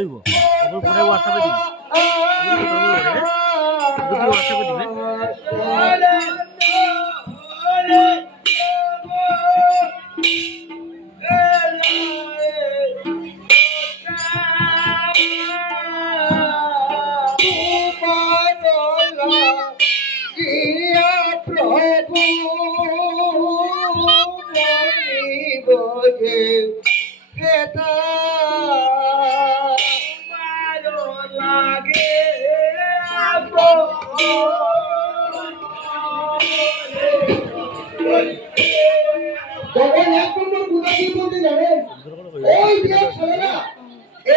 ধরিব ওপর পরে হোয়াটসঅ্যাপে দিবি হোয়াটসঅ্যাপে দিবে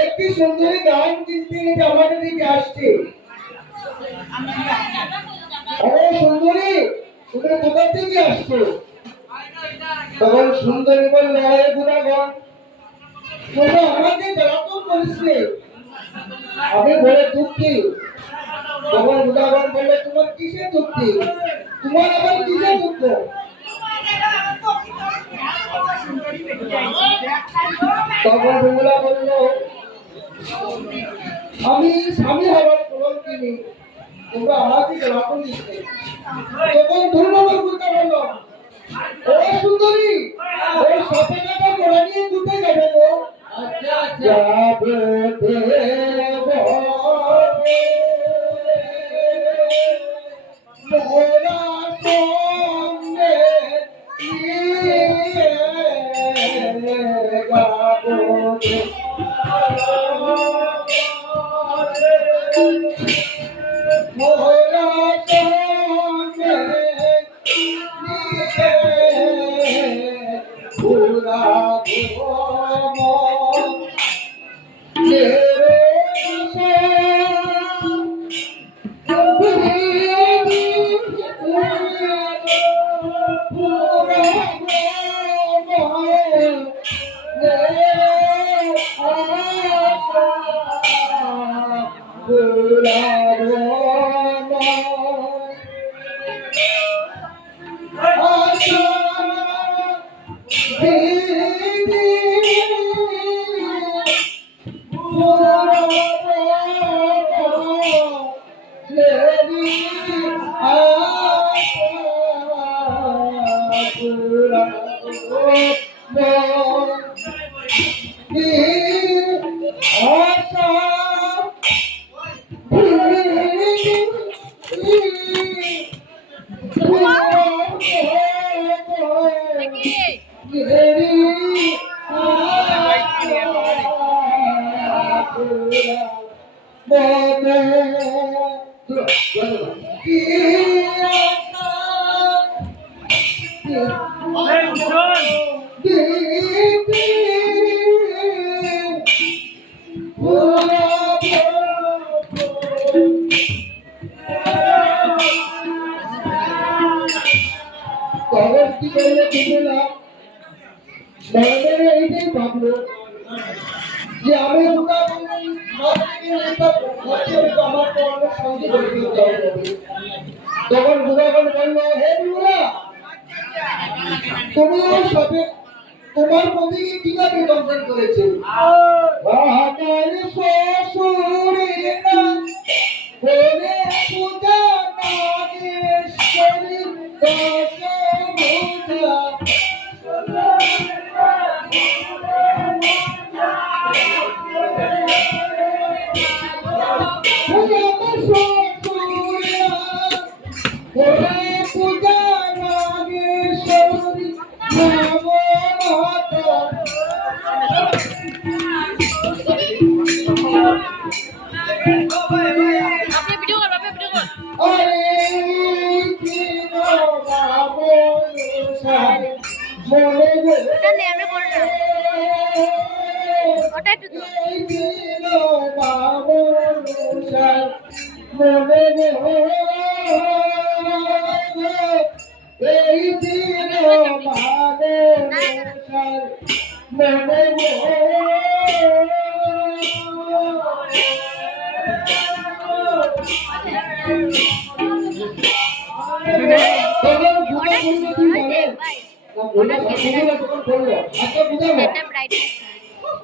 একটি সুন্দরী গান কিনতে আমাদের দিকে আসছে। আরে সুন্দরী, তুমি কোথা থেকে আসছো? তখন সুন্দরী বলল, আরে গুণাগণ, তোমরা আমাকে জ্বালাতন করেছিলে, আমি বলে দুঃখী। তখন গুণাগণ বললে, তোমার কিসের দুঃখী? তোমার আবার কিসের দুঃখ? তখন বিমলা বলল, আমি স্বামী হওয়ার কলঙ্কিনী, তোমরা আমাকে জ্বালাতন দিচ্ছে। তখন ধর্মবর বলতে বলল, ও সুন্দরী, ওই সপনাটা গোড়া নিয়ে কোথায় যাবে গো? যাবে দেব মোরা সঙ্গে নিয়ে গাবো মোরা সঙ্গে নিয়ে ঘুরাবো এইটাই ভাবলো যে আমি তখন বুড়াগণ বলল, হে বুড়া, তুমি ওই সাথে তোমার পতিকে কিভাবে দংশন করেছে? আমার শ্বশুরে বলে পূজা নাগেশ্বরী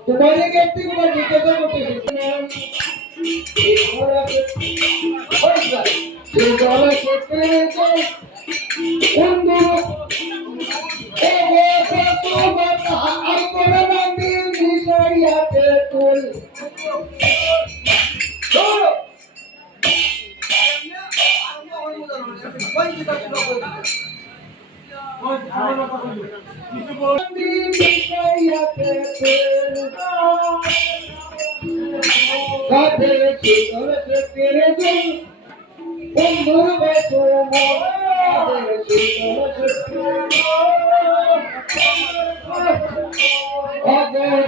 তোমাদের কাছ থেকে আমার জিজ্ঞাসা করতেছি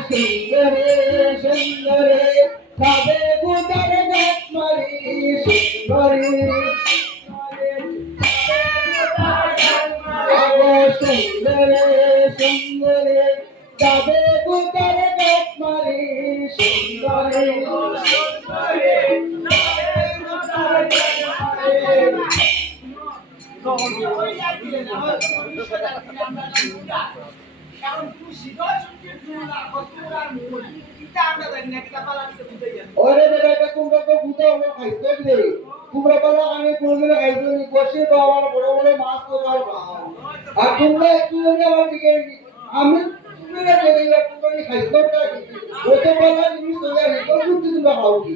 সুন্দরে সুন্দরে তবে গুদার গাছ মারি সুন্দরে সুন্দরে সুন্দরে তবে গুদার গাছ মারি সুন্দরে ওরে বেটা তোমরা তো বুঝা হলো খাইতে দে তোমরা বলো আমি কোনদিন খাইতে নি বসে তো আমার বড় বড় মাছ তো আর খাও আর তোমরা একটু আমার দিকে আমি তোমরা দেখে গেলে তোমরা খাইতে টা কি ও তো বলা জিনিস তো জানি তো তোমরা খাও কি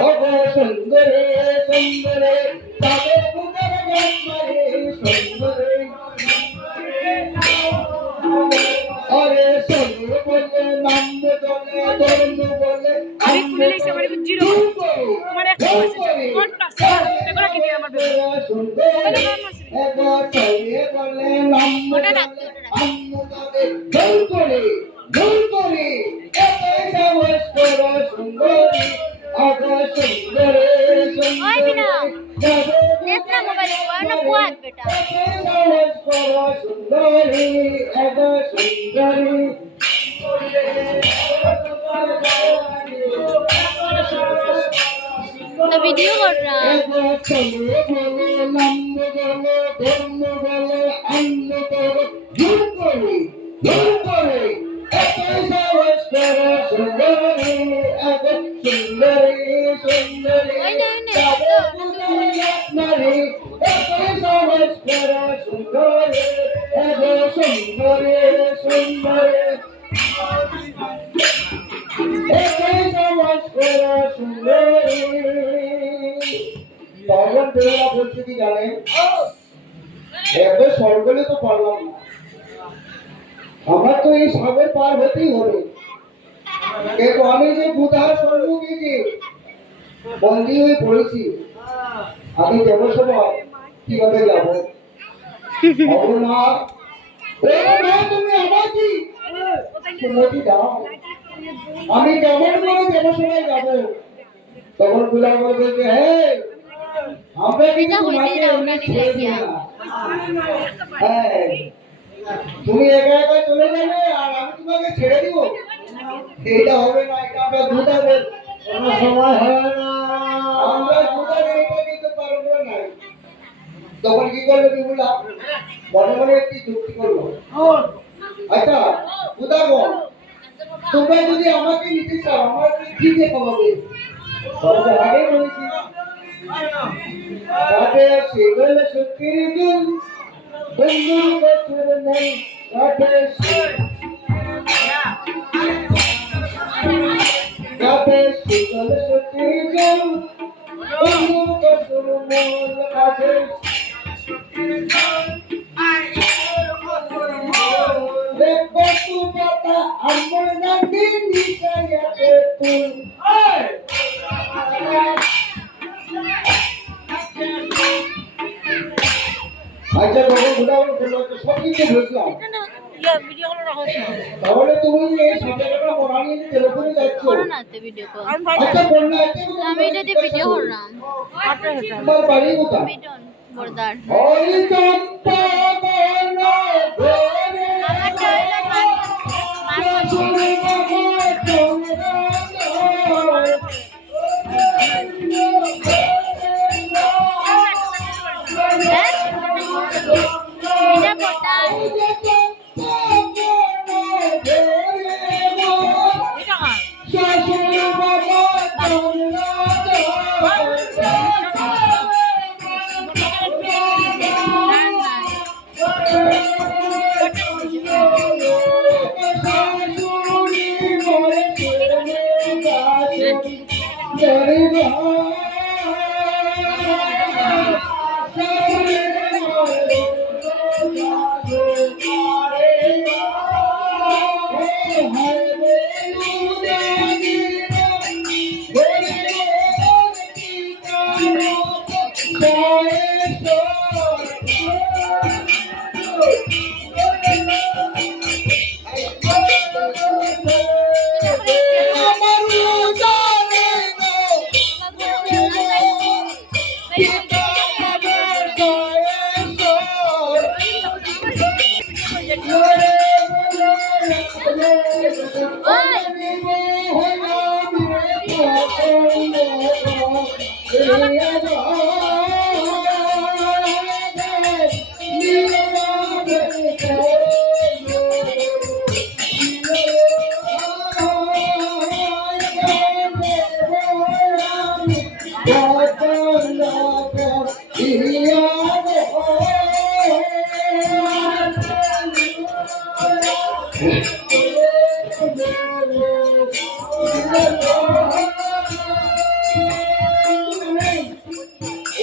ও সুন্দরে সুন্দরে তবে বুদার গাছ মারে সুন্দরে अरे सोनू बोले नंद बोले धर्म बोले আমি খুলে লিখছি আমার এখন 0 তোমার 100% কোন প্লাস এগুলা কি দিয়ে আমার বেবি एगो सोये बोले नंद बोले अन्न बोले धुल करे ऐसा वश करो सुंदरी अगो सुंदरे ओए बिना नेत्रा मोबाइल को ना बुआत बेटा ऐसा वश करो सुंदरी अगो सुंदरी तो वीडियो कर रहा है एगो सोये बोले नंद बोले धर्म बोले अन्न बोले धुल करे ऐसा वश करो सुंदरी अगो सुंदरी सुंदरी सुंदरी ऐसा वश करो सुंदरी अगो सुंदरी सुंदरी ऐसा वश करो सुंदरी তখন বেলা বলছে কি জানেন এত সরগলে তো পারলাম না আমার তো এই সাগর পার হতেই হবে কিন্তু আমি যে বুধার সম্মুখে যে বন্দী হয়ে পড়েছি আমি যাবো সময় কিভাবে যাব না তুমি আমার কি তুমি দাও আমি কেমন করে যাবো সময় যাব তখন বুলা বলবে যে হ্যাঁ আমরা কিন্তু তোমাকে এমনি ছেড়ে দিই না হ্যাঁ তুমি একা একা চলে যাবে আর আমি তোমাকে ছেড়ে দিব এটা হবে না এটা আমরা দুটাদের কোনো সময় হবে না আমরা দুটাদের এটা কিন্তু পারবো না তখন কি করলো বিমুলা মনে মনে একটি যুক্তি করলো আচ্ছা উদাহরণ তোমরা যদি আমাকে নিতে চাও আমাকে কি দিয়ে খাওয়াবে তবে আগে বলেছি তাতে সেগুলো সত্যির জন্য বন্ধু বছর নেই তাতে সেগুলো সত্যির জন্য বন্ধু বছর নেই তাতে বস্তু পাতা আমার নাকি নিশায়াতে তুই আচ্ছা তখন বুঝাবো বললো সব কিছু বুঝলাম ভিডিও কল রাখো তাহলে তুমি এই সাজাটা মরা নিয়ে টেলিফোনে যাচ্ছ করো না তে ভিডিও কল আচ্ছা বলনা আমি এটা দিয়ে ভিডিও করলাম তোমার বাড়ি কোথায় বিটন বর্দার ওই চম্পা বনা ঘরে আমার চাইলে শুনে বাবা তোমরা এটা বর্দার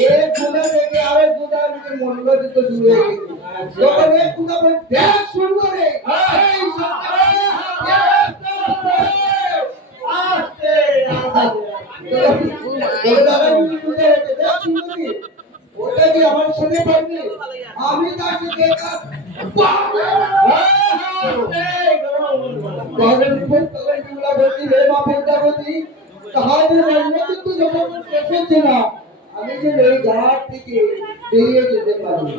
एक गुदा থেকে আরেক গুদার মনোগত দূরে যখন এক গুদা বলে দেখ শুনবো রে এই আস্তে ওটা কি আমার শুনে পারবি আমি তাকে দেখা গগন উপর তখন গুলা বলছি রে মা পদ্মাবতী তাহাদের রাজনীতি তো যখন এসেছে না আমি যে এই ঘাট থেকে বেরিয়ে যেতে পারি